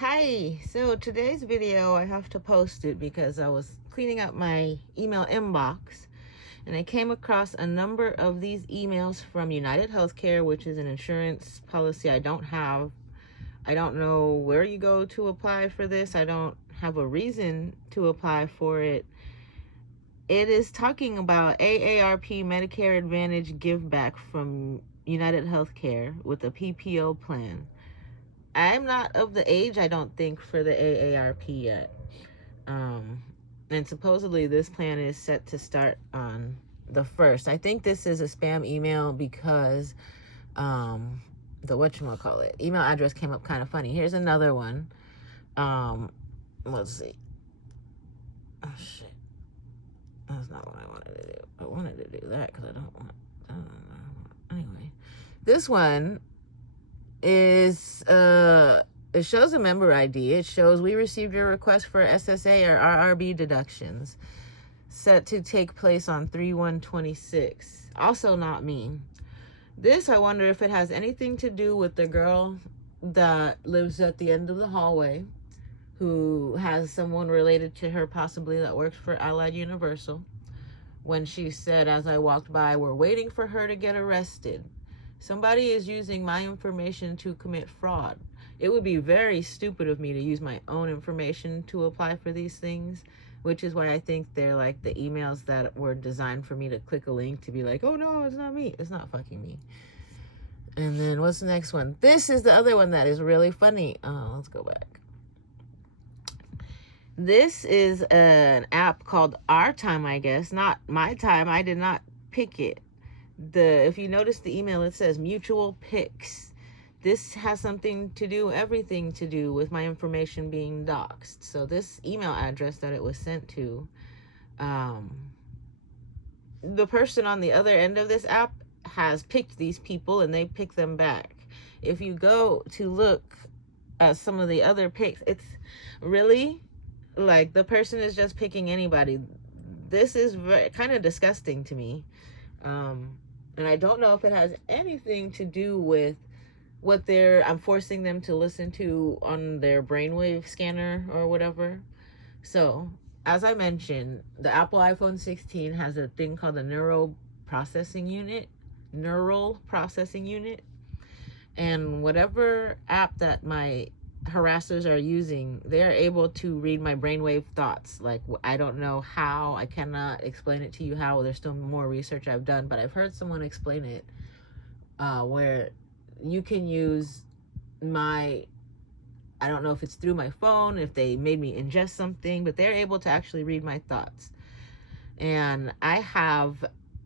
Hi, so today's video I have to post it because I was cleaning up my email inbox and I came across a number of these emails from United Healthcare, which is an insurance policy I don't have. I don't know where you go to apply for this. I don't have a reason to apply for it. It is talking about AARP Medicare Advantage give back from United Healthcare with a PPO plan. I'm not of the age, I don't think, for the AARP yet. And supposedly this plan is set to start on the 1st. I think this is a spam email because the whatchamacallit email address came up kind of funny. Here's another one. Let's see. Oh shit. That's not what I wanted to do. I wanted to do that because I don't know. Anyway, this one is it shows a member ID. It shows we received your request for SSA or RRB deductions set to take place on 3/1/26. Also not me. This, I wonder if it has anything to do with the girl that lives at the end of the hallway who has someone related to her possibly that works for Allied Universal, when she said as I walked by, we're waiting for her to get arrested. Somebody is using my information to commit fraud. It would be very stupid of me to use my own information to apply for these things, which is why I think they're like the emails that were designed for me to click a link to be like, oh no, it's not me. It's not fucking me. And then what's the next one? This is the other one that is really funny. Let's go back. This is an app called Our Time, I guess. Not My Time. I did not pick it. If you notice the email, it says mutual picks. This has everything to do with my information being doxxed. So this email address that it was sent to, the person on the other end of this app has picked these people and they pick them back. If you go to look at some of the other picks, it's really like the person is just picking anybody. This is kind of disgusting to me. And I don't know if it has anything to do with what I'm forcing them to listen to on their brainwave scanner or whatever. So, as I mentioned, the Apple iPhone 16 has a thing called the neural processing unit. And whatever app that my harassers are using, they are able to read my brainwave thoughts. Like, I don't know how. I cannot explain it to you how. There's still more research I've done, but I've heard someone explain it where you can use I don't know if it's through my phone, if they made me ingest something, but they're able to actually read my thoughts. And I have,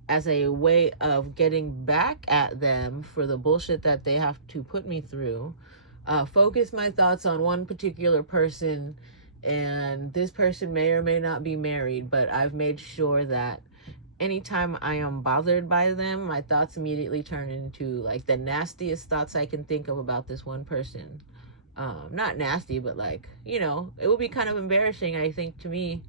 as a way of getting back at them for the bullshit that they have to put me through, focus my thoughts on one particular person, and this person may or may not be married, but I've made sure that anytime I am bothered by them, my thoughts immediately turn into like the nastiest thoughts I can think of about this one person. Not nasty, but like, it would be kind of embarrassing, I think, to me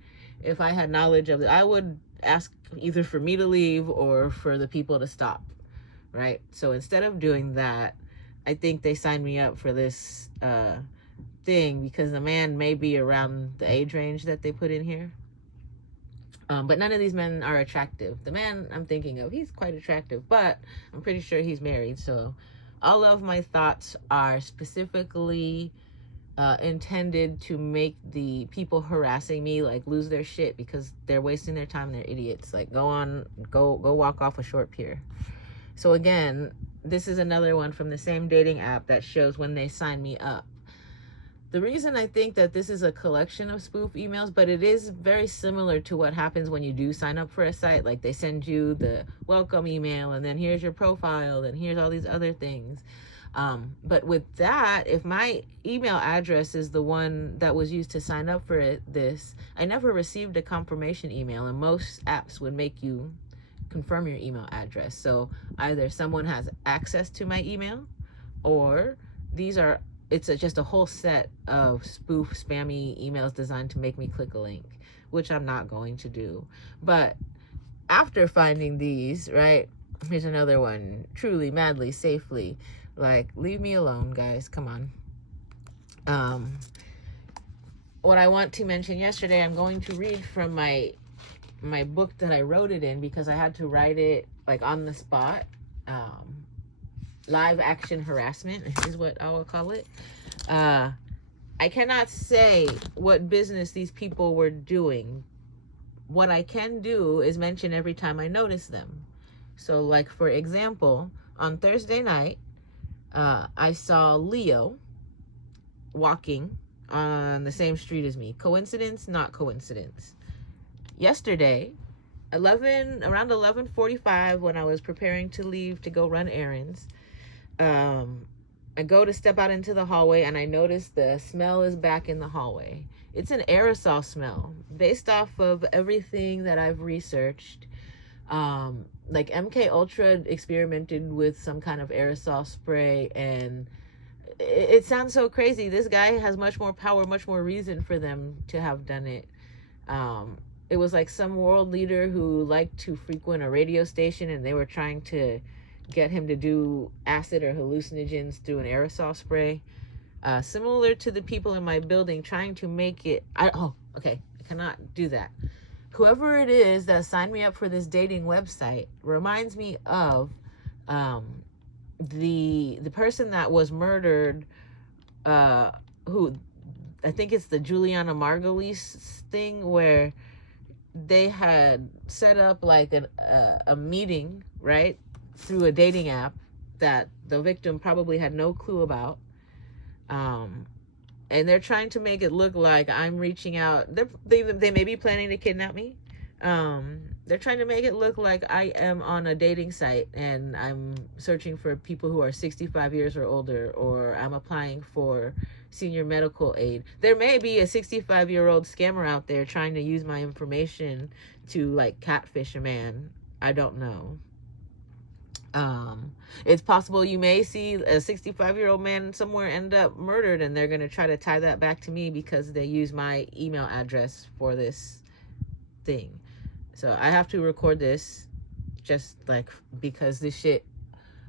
if I had knowledge of it. I would ask either for me to leave or for the people to stop, right? So instead of doing that, I think they signed me up for this thing because the man may be around the age range that they put in here. But none of these men are attractive. The man I'm thinking of, he's quite attractive, but I'm pretty sure he's married. So all of my thoughts are specifically intended to make the people harassing me like lose their shit because they're wasting their time. They're idiots. Like, go walk off a short pier. So again, this is another one from the same dating app that shows when they sign me up. The reason I think that this is a collection of spoof emails, but it is very similar to what happens when you do sign up for a site. Like, they send you the welcome email, and then here's your profile, and here's all these other things. But with that, if my email address is the one that was used to sign up for this, I never received a confirmation email, and most apps would make you confirm your email address. So either someone has access to my email, or it's just a whole set of spoof spammy emails designed to make me click a link, which I'm not going to do. But after finding these, right, here's another one. Truly, madly, safely. Like, leave me alone, guys. Come on. what I want to mention yesterday, I'm going to read from my book that I wrote it in, because I had to write it like on the spot. Live action harassment is what I will call it. I cannot say what business these people were doing. What I can do is mention every time I notice them. So, like, for example, on Thursday night, I saw Leo walking on the same street as me. Coincidence? Not coincidence. Yesterday, around 11:45, when I was preparing to leave to go run errands, I go to step out into the hallway, and I notice the smell is back in the hallway. It's an aerosol smell. Based off of everything that I've researched, like MK Ultra experimented with some kind of aerosol spray, and it sounds so crazy. This guy has much more power, much more reason for them to have done it. It was like some world leader who liked to frequent a radio station, and they were trying to get him to do acid or hallucinogens through an aerosol spray. Similar to the people in my building trying to make it. Okay. I cannot do that. Whoever it is that signed me up for this dating website reminds me of the person that was murdered, who I think it's the Juliana Margulies thing, where they had set up like a meeting, right, through a dating app that the victim probably had no clue about. And they're trying to make it look like I'm reaching out. They may be planning to kidnap me. They're trying to make it look like I am on a dating site and I'm searching for people who are 65 years or older, or I'm applying for senior medical aid. There may be a 65-year-old scammer out there trying to use my information to like catfish a man. I don't know. It's possible you may see a 65-year-old man somewhere end up murdered, and they're going to try to tie that back to me because they use my email address for this thing. So I have to record this just like because this shit,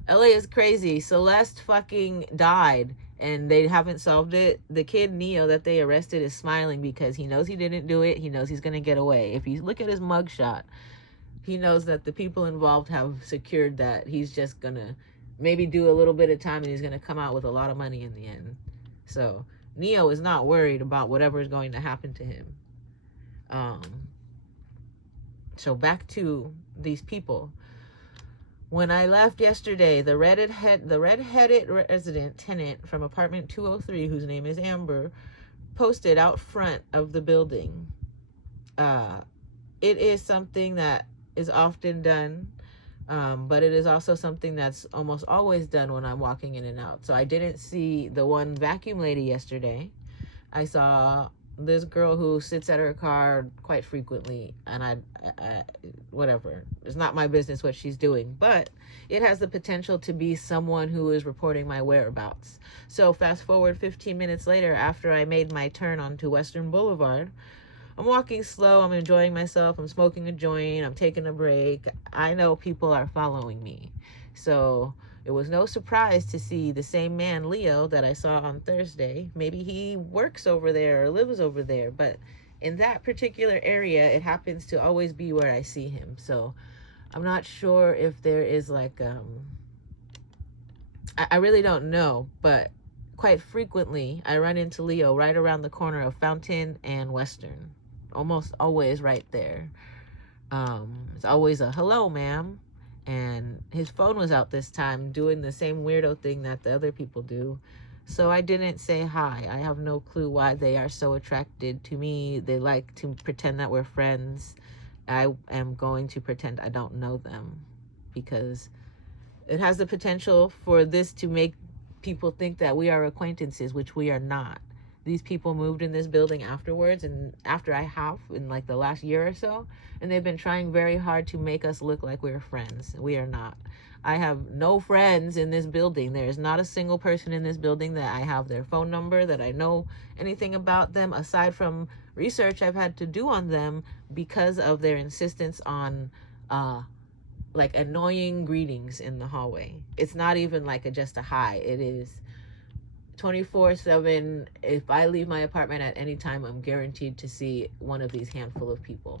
LA is crazy. Celeste fucking died and they haven't solved it. The kid Neo that they arrested is smiling because he knows he didn't do it. He knows he's going to get away. If you look at his mugshot, he knows that the people involved have secured that he's just going to maybe do a little bit of time and he's going to come out with a lot of money in the end. So Neo is not worried about whatever is going to happen to him. So back to these people. When I left yesterday, the redheaded resident tenant from apartment 203, whose name is Amber, posted out front of the building. It is something that is often done, but it is also something that's almost always done when I'm walking in and out. So I didn't see the one vacuum lady yesterday. I saw this girl who sits at her car quite frequently, and I whatever. It's not my business what she's doing, but it has the potential to be someone who is reporting my whereabouts. So fast forward 15 minutes later, after I made my turn onto Western Boulevard, I'm walking slow, I'm enjoying myself, I'm smoking a joint, I'm taking a break. I know people are following me. So it was no surprise to see the same man, Leo, that I saw on Thursday. Maybe he works over there or lives over there, but in that particular area, it happens to always be where I see him. So I'm not sure if there is like, I really don't know, but quite frequently I run into Leo right around the corner of Fountain and Western. Almost always right there. It's always a hello, ma'am. And his phone was out this time doing the same weirdo thing that the other people do. So I didn't say hi. I have no clue why they are so attracted to me. They like to pretend that we're friends. I am going to pretend I don't know them because it has the potential for this to make people think that we are acquaintances, which we are not. These people moved in this building afterwards, and after I have in like the last year or so, and they've been trying very hard to make us look like we're friends. We are not. I have no friends in this building. There is not a single person in this building that I have their phone number, that I know anything about them, aside from research I've had to do on them because of their insistence on like annoying greetings in the hallway. It's not even like just a hi. It is 24/7. If I leave my apartment at any time, I'm guaranteed to see one of these handful of people.